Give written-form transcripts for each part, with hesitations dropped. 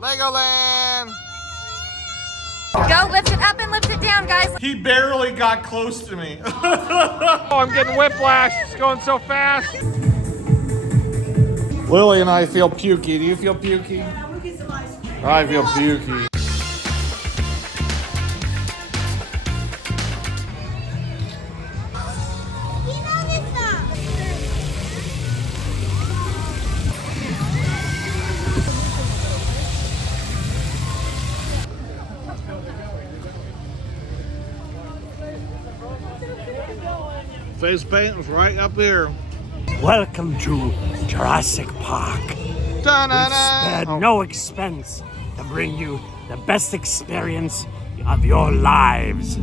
Legoland! Go, lift it up and lift it down, guys. He barely got close to me. Oh, I'm getting whiplash. It's going so fast. Lily and I feel pukey. Do you feel pukey? I feel pukey. Face paint was right up here. Welcome to Jurassic Park. We've spared no expense to bring you the best experience of your lives.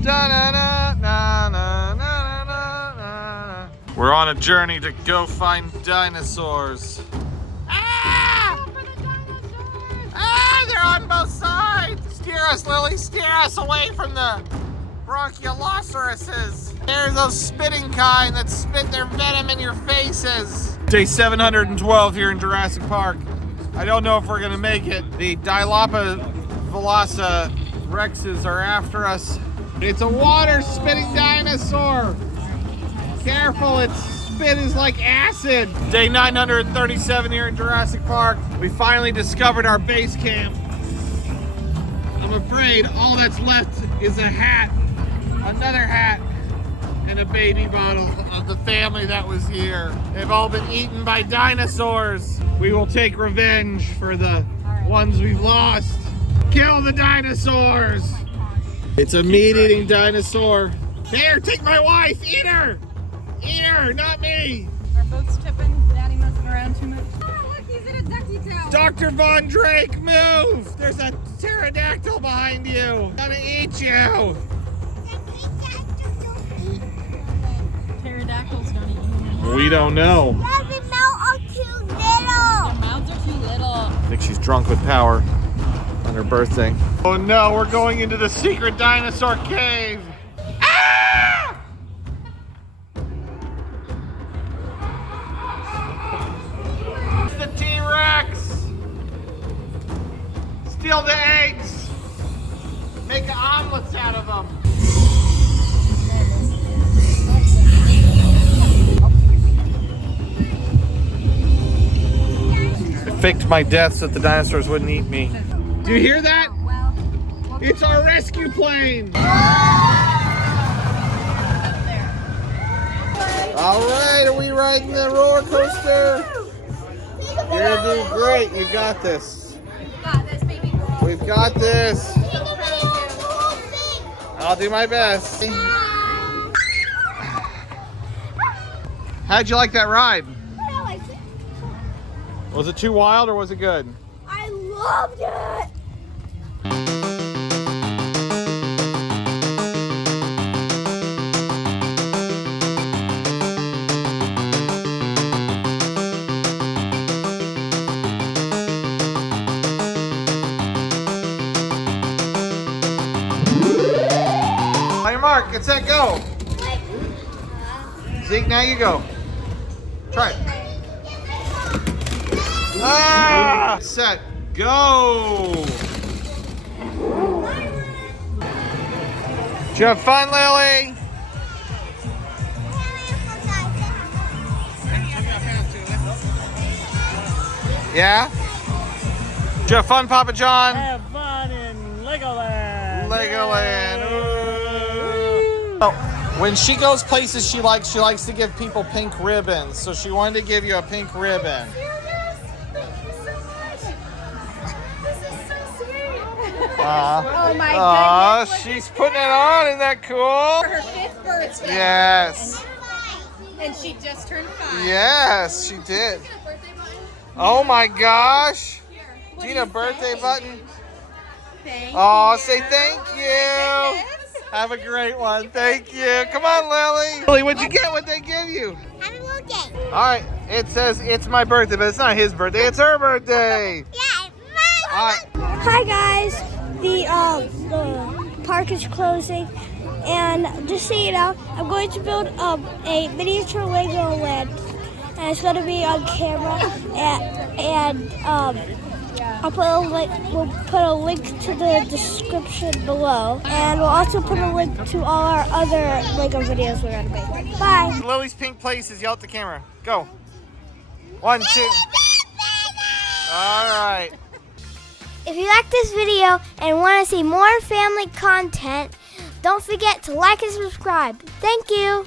We're on a journey to go find dinosaurs. Ah! Ah, they're on both sides. Steer us, Lily. Steer us away from the bronchioloceuses. They're those spitting kind that spit their venom in your faces. Day 712 here in Jurassic Park. I don't know if we're gonna make it. The Dilophosaurus are after us. It's a water-spitting dinosaur. Careful, its spit is like acid. Day 937 here in Jurassic Park. We finally discovered our base camp. I'm afraid all that's left is a hat, another hat, and a baby bottle of the family that was here. They've all been eaten by dinosaurs. We will take revenge for the ones we've lost. Kill the dinosaurs. It's a meat-eating dinosaur. There, take my wife, eat her. Eat her, not me. Our boat's tipping. Daddy messing around too much. Oh, look, he's in a ducky tail. Dr. Von Drake, move. There's a pterodactyl behind you. Gonna eat you. Pterodactyls don't eat humans. We don't know. Their mouths are too little. Their mouths are too little. I think she's drunk with power on her birthday. Oh no, we're going into the secret dinosaur cave. Ah! It's the T-Rex. Steal the eggs. Make omelets out of them. I faked my death so that the dinosaurs wouldn't eat me. Do you hear that? It's our rescue plane! Alright, are we riding the roller coaster? You're gonna do great, you got this. We've got this. I'll do my best. How'd you like that ride? I liked it. Was it too wild or was it good? I loved it. On your mark, get set, go. Zeke, now you go. Try it. Ah! Set, go. Did you have fun, Lily? Yeah? Did you have fun, Papa John? Have fun in Legoland. Legoland. Oh, when she goes places she likes to give people pink ribbons. So she wanted to give you a pink ribbon. Oh my goodness. She's putting it on. Isn't that cool? For her 5th birthday. Yes. And she just turned 5. Yes, she did. Oh my gosh. Gina, birthday button. Thank Oh, you. say thank you. Have a great one. Thank you. Come on, Lily. Lily, what'd you get? What'd they give you? Happy birthday. All right. It says it's my birthday, but it's not his birthday. It's her birthday. Yeah, All right. Hi guys, the park is closing, and just so you know, I'm going to build a miniature LEGOLAnd, and it's going to be on camera, and I'll put a link. We'll put a link to the description below, and we'll also put a link to all our other Lego videos we're gonna make. Bye. Lily's pink places. Yell at the camera. Go. 1, 2. All right. If you like this video and want to see more family content, don't forget to like and subscribe. Thank you.